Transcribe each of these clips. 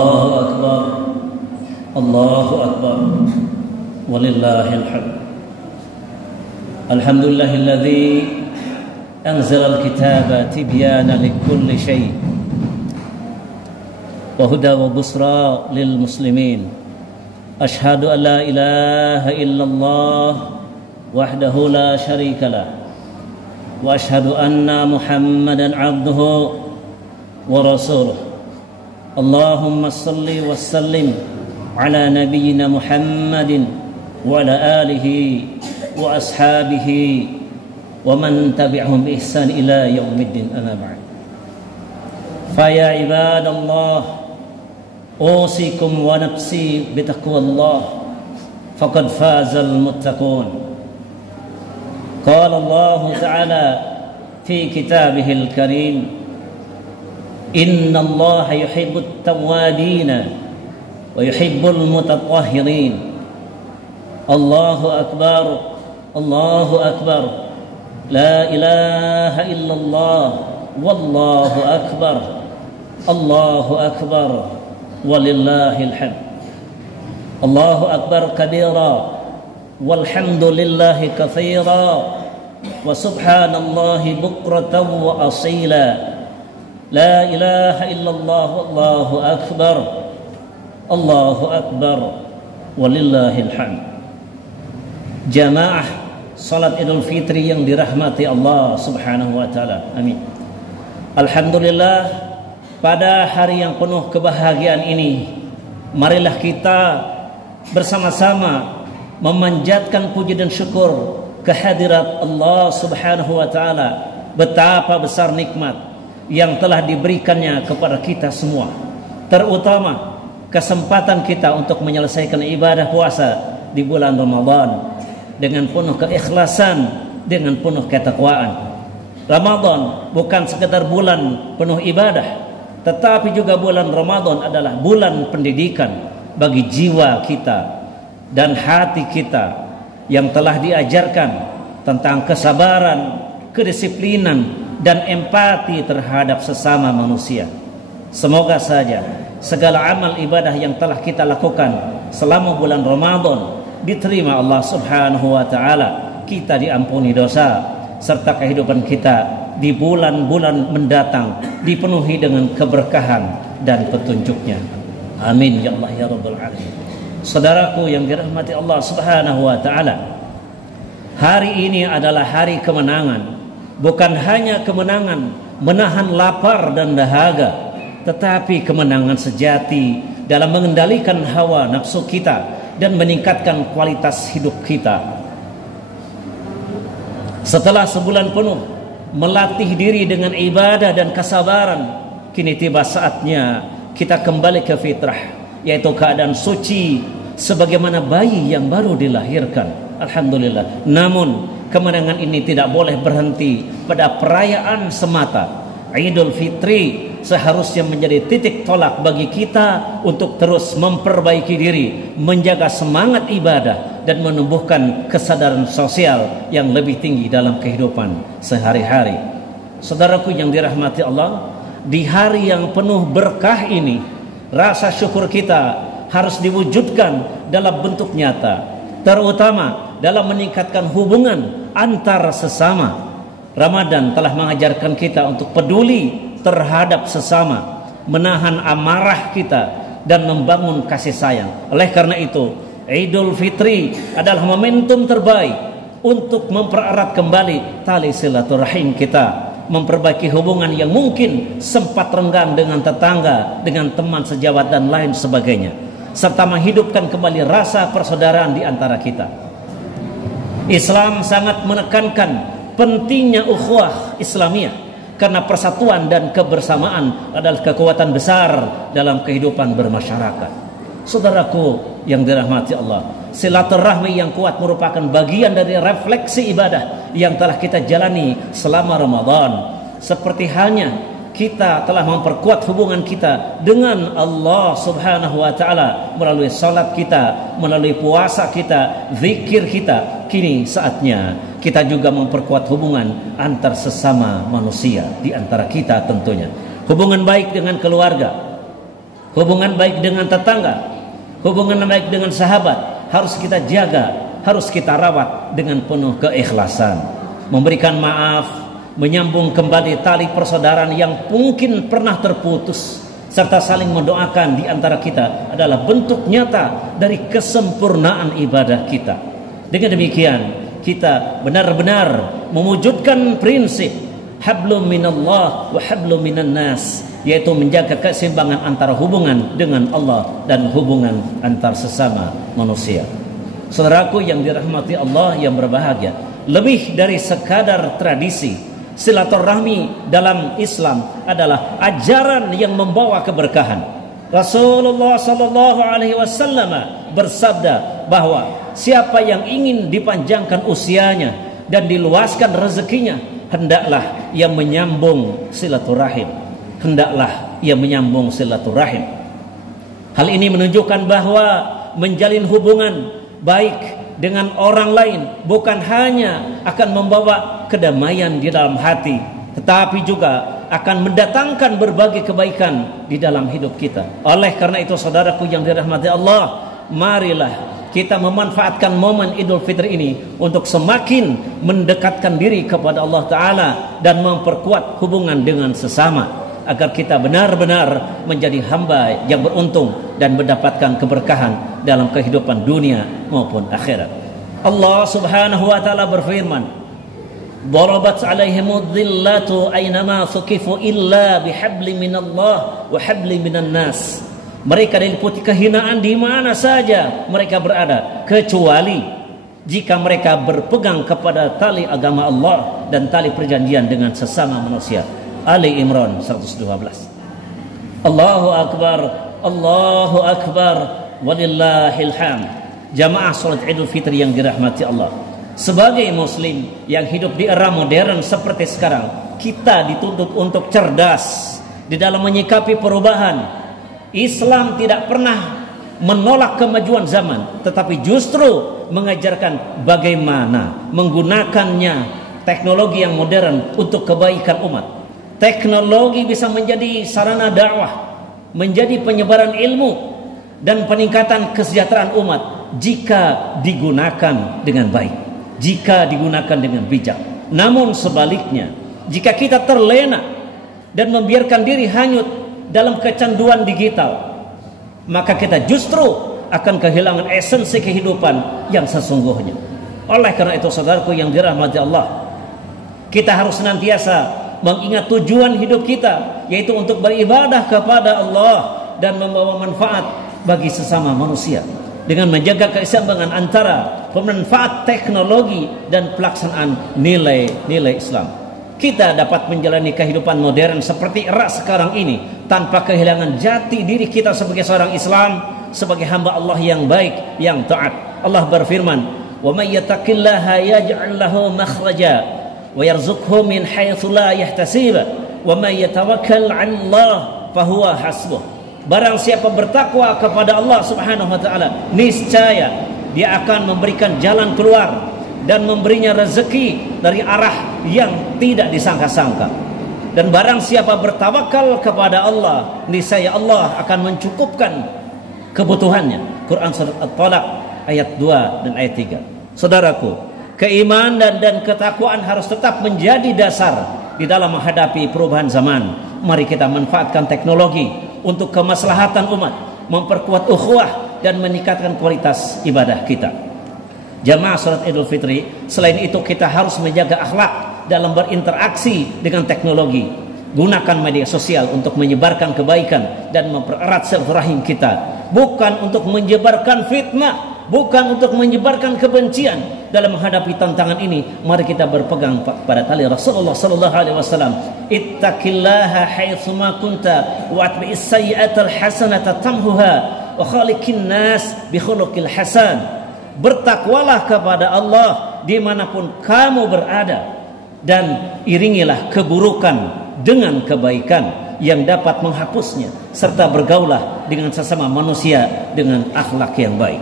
Allahu Akbar, Allahu Akbar, walillahil hamd. Alhamdulillahilladzi anzala al-kitaba tibyana likulli syai' wa huda wa busra lil muslimin. Ashhadu an la ilaha illallah wahdahu la syarika lah wa ashhadu anna Muhammadan abduhu wa rasuluh. Allahumma salli wa sallim ala nabiyyina Muhammadin wa ala alihi wa ashabihi wa man tabi'ahum bi ihsan ila yaumiddin, amma ba'd. Fa ya ibadallah, usikum wa nafsi bi taqwallah, faqad fazal muttaqun. Qala Allah ta'ala fi kitabihil karim, Inna Allah yuhibbut tawwabina wa yuhibbul mutatahhirin. Allahu Akbar, Allahu Akbar, la ilaha illallah, wallahu akbar, Allahu akbar, walillahil hamd. Allahu akbar kabira, walhamdulillahi katsira, wa subhanallahi bukratan wa asila. La ilaha illallah, wallahu akbar, Allahu akbar, walillahil hamd. Jamaah salat Idul Fitri yang dirahmati Allah Subhanahu wa taala. Amin. Alhamdulillah, pada hari yang penuh kebahagiaan ini, marilah kita bersama-sama memanjatkan puji dan syukur kehadirat Allah Subhanahu wa taala. Betapa besar nikmat yang telah diberikannya kepada kita semua, terutama kesempatan kita untuk menyelesaikan ibadah puasa di bulan Ramadan dengan penuh keikhlasan, dengan penuh ketakwaan. Ramadan bukan sekedar bulan penuh ibadah, tetapi juga bulan Ramadan adalah bulan pendidikan bagi jiwa kita dan hati kita yang telah diajarkan tentang kesabaran, kedisiplinan, dan empati terhadap sesama manusia. Semoga saja segala amal ibadah yang telah kita lakukan selama bulan Ramadan diterima Allah Subhanahu wa taala, kita diampuni dosa, serta kehidupan kita di bulan-bulan mendatang dipenuhi dengan keberkahan dan petunjuknya. Amin ya Allah ya Rabbal alamin. Saudaraku yang dirahmati Allah Subhanahu wa taala, hari ini adalah hari kemenangan. Bukan hanya kemenangan menahan lapar dan dahaga, tetapi kemenangan sejati dalam mengendalikan hawa nafsu kita dan meningkatkan kualitas hidup kita. Setelah sebulan penuh melatih diri dengan ibadah dan kesabaran, kini tiba saatnya kita kembali ke fitrah, yaitu keadaan suci sebagaimana bayi yang baru dilahirkan. Alhamdulillah. Namun kemenangan ini tidak boleh berhenti pada perayaan semata. Idul Fitri seharusnya menjadi titik tolak bagi kita untuk terus memperbaiki diri, menjaga semangat ibadah, dan menumbuhkan kesadaran sosial yang lebih tinggi dalam kehidupan sehari-hari. Saudaraku yang dirahmati Allah, di hari yang penuh berkah ini, rasa syukur kita harus diwujudkan dalam bentuk nyata, terutama dalam meningkatkan hubungan antar sesama. Ramadan telah mengajarkan kita untuk peduli terhadap sesama, menahan amarah kita, dan membangun kasih sayang. Oleh karena itu, Idul Fitri adalah momentum terbaik untuk mempererat kembali tali silaturahim kita, memperbaiki hubungan yang mungkin sempat renggang dengan tetangga, dengan teman sejawat dan lain sebagainya, serta menghidupkan kembali rasa persaudaraan di antara kita. Islam sangat menekankan pentingnya ukhuwah Islamiyah karena persatuan dan kebersamaan adalah kekuatan besar dalam kehidupan bermasyarakat. Saudaraku yang dirahmati Allah, silaturahmi yang kuat merupakan bagian dari refleksi ibadah yang telah kita jalani selama Ramadan. Seperti halnya kita telah memperkuat hubungan kita dengan Allah Subhanahu wa taala melalui salat kita, melalui puasa kita, zikir kita. Kini saatnya kita juga memperkuat hubungan antar sesama manusia di antara kita tentunya. Hubungan baik dengan keluarga, hubungan baik dengan tetangga, hubungan baik dengan sahabat harus kita jaga, harus kita rawat dengan penuh keikhlasan. Memberikan maaf, menyambung kembali tali persaudaraan yang mungkin pernah terputus, serta saling mendoakan di antara kita adalah bentuk nyata dari kesempurnaan ibadah kita. Dengan demikian kita benar-benar mewujudkan prinsip hablum minallah wa hablum minan nas, yaitu menjaga keseimbangan antara hubungan dengan Allah dan hubungan antar sesama manusia. Saudaraku yang dirahmati Allah yang berbahagia, lebih dari sekadar tradisi, silaturahmi dalam Islam adalah ajaran yang membawa keberkahan. Rasulullah sallallahu alaihi wasallam bersabda bahwa siapa yang ingin dipanjangkan usianya dan diluaskan rezekinya, hendaklah ia menyambung silaturahim. Hendaklah ia menyambung silaturahim. Hal ini menunjukkan bahwa menjalin hubungan baik dengan orang lain bukan hanya akan membawa kedamaian di dalam hati, tetapi juga akan mendatangkan berbagai kebaikan di dalam hidup kita. Oleh karena itu, saudaraku yang dirahmati Allah, marilah kita memanfaatkan momen Idul Fitri ini untuk semakin mendekatkan diri kepada Allah Ta'ala dan memperkuat hubungan dengan sesama, agar kita benar-benar menjadi hamba yang beruntung dan mendapatkan keberkahan dalam kehidupan dunia maupun akhirat. Allah Subhanahu wa taala berfirman, "Darabat 'alaihimudz dhillatu aynama thuqifu illa bihablin minallah wa hablin minan nas." Mereka diliputi kehinaan di mana saja mereka berada, kecuali jika mereka berpegang kepada tali agama Allah dan tali perjanjian dengan sesama manusia. Ali Imran 112. Allahu Akbar, Allahu Akbar, walillahil hamd. Jamaah salat Idul Fitri yang dirahmati Allah, sebagai muslim yang hidup di era modern seperti sekarang, kita dituntut untuk cerdas di dalam menyikapi perubahan. Islam tidak pernah menolak kemajuan zaman, tetapi justru mengajarkan bagaimana menggunakannya teknologi yang modern untuk kebaikan umat. Teknologi bisa menjadi sarana dakwah, menjadi penyebaran ilmu dan peningkatan kesejahteraan umat jika digunakan dengan baik, jika digunakan dengan bijak. Namun sebaliknya, jika kita terlena dan membiarkan diri hanyut dalam kecanduan digital, maka kita justru akan kehilangan esensi kehidupan yang sesungguhnya. Oleh karena itu, saudaraku yang dirahmati Allah, kita harus senantiasa mengingat tujuan hidup kita, yaitu untuk beribadah kepada Allah dan membawa manfaat bagi sesama manusia dengan menjaga keseimbangan antara pemanfaat teknologi dan pelaksanaan nilai-nilai Islam. Kita dapat menjalani kehidupan modern seperti era sekarang ini tanpa kehilangan jati diri kita sebagai seorang Islam, sebagai hamba Allah yang baik, yang taat. Allah berfirman, "Wa may yattaqillaha yaj'al lahu makhraja wa yarzuqhu min haitsu la yahtasib wa may yatawakkal 'ala Allah fa huwa hasbuh." Barang siapa bertakwa kepada Allah Subhanahu wa taala, niscaya dia akan memberikan jalan keluar dan memberinya rezeki dari arah yang tidak disangka-sangka. Dan barang siapa bertawakal kepada Allah, niscaya Allah akan mencukupkan kebutuhannya. Quran surat At-Talaq ayat 2 dan ayat 3. Saudaraku, keimanan dan ketakwaan harus tetap menjadi dasar di dalam menghadapi perubahan zaman. Mari kita manfaatkan teknologi untuk kemaslahatan umat, memperkuat ukhuwah dan meningkatkan kualitas ibadah kita. Jamaah salat Idul Fitri, selain itu kita harus menjaga akhlak dalam berinteraksi dengan teknologi. Gunakan media sosial untuk menyebarkan kebaikan dan mempererat silaturahim kita, bukan untuk menyebarkan fitnah, bukan untuk menyebarkan kebencian. Dalam menghadapi tantangan ini, mari kita berpegang pada tali Rasulullah sallallahu alaihi wasallam. Ittaqillaha haitsu ma kunta wa atbi'is sayyi'atal hasanata tamhuha wa khaliqin nas bi khuluqil hasan. Bertakwalah kepada Allah dimanapun kamu berada, dan iringilah keburukan dengan kebaikan yang dapat menghapusnya, serta bergaulah dengan sesama manusia dengan akhlak yang baik.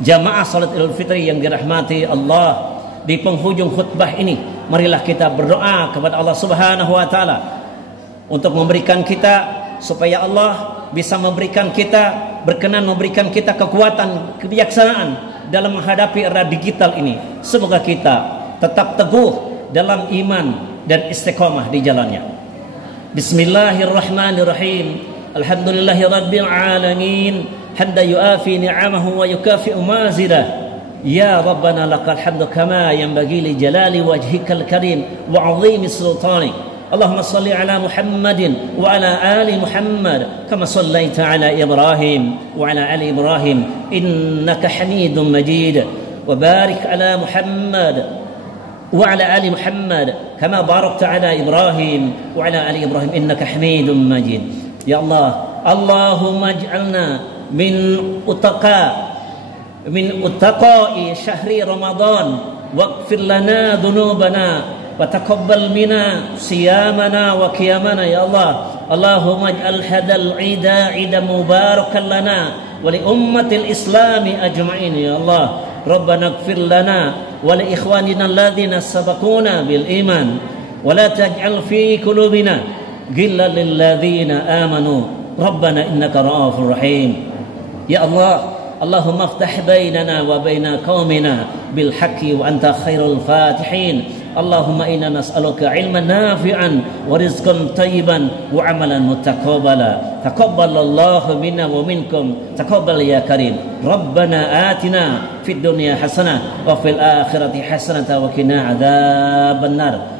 Jamaah salat Idul Fitri yang dirahmati Allah, di penghujung khutbah ini marilah kita berdoa kepada Allah Subhanahu wa taala untuk memberikan kita supaya Allah bisa berkenan memberikan kita kekuatan, kebijaksanaan dalam menghadapi era digital ini. Semoga kita tetap teguh dalam iman dan istiqamah di jalannya. Bismillahirrahmanirrahim. Alhamdulillahirabbil alamin. Hamdan yuafi ni'amahu wa yukafi'u mazidah. Ya Rabbana lakal hamdu kama yanbaghi li jalali wajhikal karim wa 'azimi sultanik. Allahumma salli ala Muhammadin wa ala ali Muhammad kama sallaita ala Ibrahim wa ala ali Ibrahim innaka Hamidum Majid. Wa barik ala Muhammad wa ala ali Muhammad kama barakta ala Ibrahim wa ala ali Ibrahim innaka Hamidum Majid. Ya Allah, Allahumma ij'alna min utaqa'i syahri Ramadan waghfir lana dhunubana wa taqabbal minna siyamana wa qiyamana. Ya Allah, Allahumma ij'al hadzal 'ida 'idan mubarakan lana wa li ummatil islami ajma'in. Ya Allah, Rabbana ighfir lana wa li ikhwanina alladhina sabaquna bil iman wa la taj'al fi qulubina ghillan lil ladzina amanu Rabbana innaka ra'ufur rahim. Ya Allah, Allahumma aftah bainana wa baina qaumina bil haqqi wa anta khairul fatihin. Allahumma inna nas'aluka ilman nafi'an wa rizqan tayyiban wa amalan mutaqabbala. Taqabbalallahu minna wa minkum. Taqabbal ya karim. Rabbana atina fid dunya hasanah wa fil akhirati hasanah wa qina adzabannar.